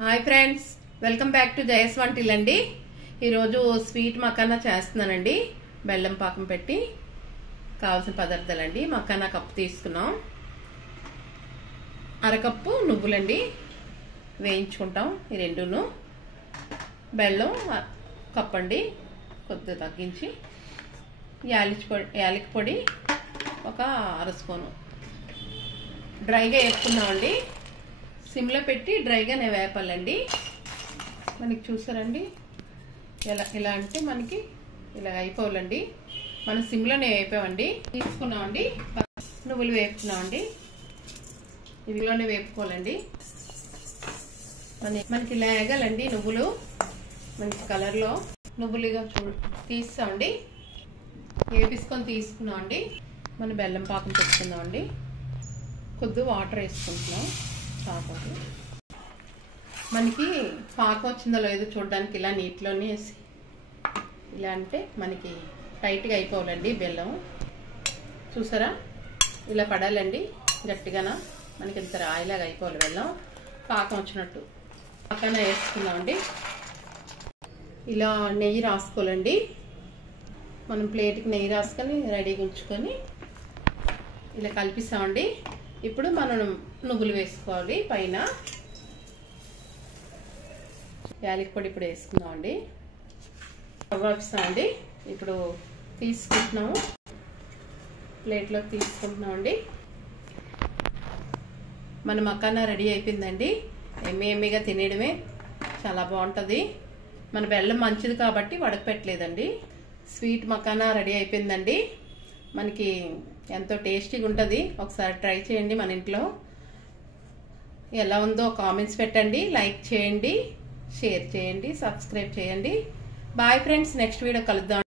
Hi friends, welcome back to Jaya స్వంటిల్ అండి. ఈరోజు స్వీట్ మఖానా చేస్తున్నానండి. బెల్లం పాకం పెట్టి కావాల్సిన పదార్థాలండి. మఖానా కప్పు తీసుకున్నాం, అరకప్పు నువ్వులండి వేయించుకుంటాం. ఈ రెండును బెల్లం కప్పు అండి, కొద్దిగా తగ్గించి యాలకి పొడి ఒక అర స్పూను డ్రైగా వేసుకున్నామండి. సిమ్లో పెట్టి డ్రైగా నేను వేపాలండి. మనకి చూసారండి ఇలా అంటే మనకి ఇలా అయిపోవాలండి. మనం సిమ్లోనే వేపామండి. తీసుకున్నామండి, నువ్వులు వేపుకున్నామండి. ఇవిలోనే వేపుకోవాలండి. మనకి ఇలా వేగాలండి. నువ్వులు మంచి కలర్లో నువ్వులుగా తీస్తామండి. వేపించుకొని తీసుకున్నామండి. మన బెల్లం పాకం పెట్టుకుందామండి. కొద్దిగా వాటర్ వేసుకుంటున్నాం. పాకం మనకి పాకం వచ్చిందో లేదో చూడడానికి ఇలా నీటిలోనే వేసి ఇలా అంటే మనకి టైట్గా అయిపోవాలండి. బెల్లం చూసారా ఇలా పడాలండి. గట్టిగాన మనకి ఇంత రాయిలాగా అయిపోవాలి. బెల్లం పాకం వచ్చినట్టు పక్కన వేసుకుందామండి. ఇలా నెయ్యి రాసుకోవాలండి. మనం ప్లేట్కి నెయ్యి రాసుకొని రెడీగా ఉంచుకొని ఇలా కలిపిస్తామండి. ఇప్పుడు మనం నువ్వులు వేసుకోవాలి. పైన యాలకి పొడి ఇప్పుడు వేసుకుందామండి. వేపిస్తామండి. ఇప్పుడు తీసుకుంటున్నాము, ప్లేట్లోకి తీసుకుంటున్నామండి. మన మఖానా రెడీ అయిపోయిందండి. ఎమ్మిగా తినేయడమే, చాలా బాగుంటుంది. మన బెల్లం మంచిది కాబట్టి వడకపెట్టలేదండి. స్వీట్ మఖానా రెడీ అయిపోయిందండి. మనకి ఎంతో టేస్టీగా ఉంటుంది. ఒకసారి ట్రై చేయండి. మన ఇంట్లో ఎలా ఉందో కామెంట్స్ పెట్టండి, లైక్ చేయండి, షేర్ చేయండి, సబ్స్క్రైబ్ చేయండి. బాయ్ ఫ్రెండ్స్, నెక్స్ట్ వీడియో కలుద్దాం.